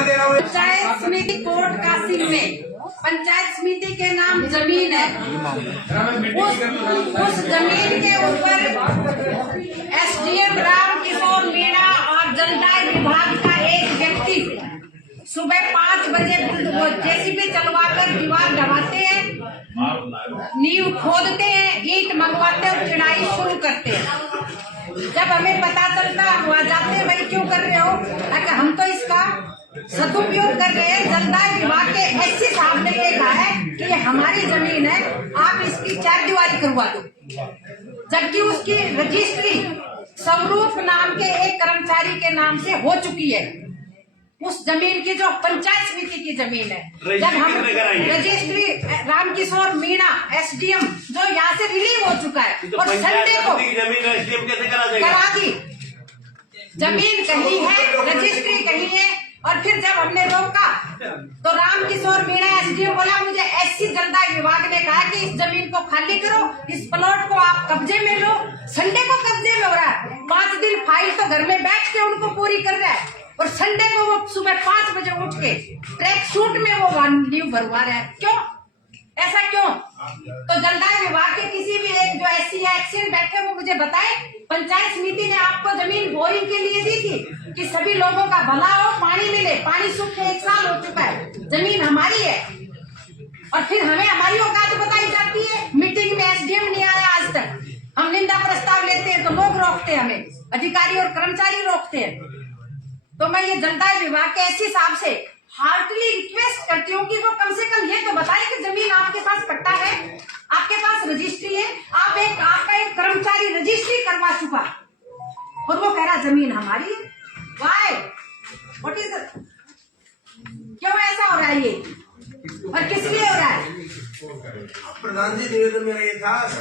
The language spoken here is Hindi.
पंचायत समिति कोट कासिम में पंचायत समिति के नाम जमीन है। उस जमीन के ऊपर एसडीएम राम किशोर मीणा और जलदाय विभाग का एक व्यक्ति सुबह 5 बजे जेसीबी चलवाकर दीवार ढवाते हैं, नींव खोदते हैं, ईंट मंगवाते और चढ़ाई शुरू करते हैं। जब हमें पता चलता हम वहाँ जाते हैं, भाई क्यों कर रहे हो? ताकि हम तो इसका सदुपयोग कर रहे हैं। जलदाय विभाग के एससी साहब ने ये कहा है कि ये हमारी जमीन है, आप इसकी 4 दीवारी करवा दो, जबकि उसकी रजिस्ट्री स्वरूप नाम के एक कर्मचारी के नाम से हो चुकी है। उस जमीन की जो पंचायत समिति की जमीन है, जब हम रजिस्ट्री रामकिशोर मीणा एसडीएम जो यहाँ से रिलीव हो चुका है और संडे को करा दी, जमीन कहीं है, रजिस्ट्री कहीं है। और फिर जब हमने रोका तो रामकिशोर मीणा एसडीएम बोला मुझे एससी जलदाय विभाग ने कहा कि इस जमीन को खाली करो, इस प्लॉट को आप कब्जे में लो। संडे को कब्जे में हो रहा है, 5 दिन फाइल तो घर में बैठ के उनको पूरी कर रहा है और संडे को वो सुबह 5 बजे उठ के ट्रैक सूट में वो लीव भरवा रहा है। क्यों? ऐसा क्यों? तो जलदाय विभाग के किसी भी एक जो एससी या एक्सीडेंट बैठे वो मुझे बताए, पंचायत समिति ने आपको जमीन बोरिंग के लिए दी थी कि सभी लोगों का भला हो, पानी मिले। पानी सूख के 1 साल हो चुका है, जमीन हमारी है और फिर हमें हमारी औकात बताई जाती है। मीटिंग में एसडीएम नहीं आया आज तक, हम निंदा प्रस्ताव लेते हैं तो लोग रोकते हैं, हमें अधिकारी और कर्मचारी रोकते हैं। तो मैं ये जलदाय विभाग के एससी साहब से हार्टली रिक्वेस्ट करती हूँ कि वो कम से कम ये तो बताएं कि जमीन आपके पास पट्टा है, आपके पास रजिस्ट्री है, आपका एक कर्मचारी रजिस्ट्री करवा चुका और वो कह रहा जमीन हमारी है। वाई व्हाट इज क्यों ऐसा हो रहा है ये और किस लिए हो रहा है? प्रधान जी निवेदन मेरा ये था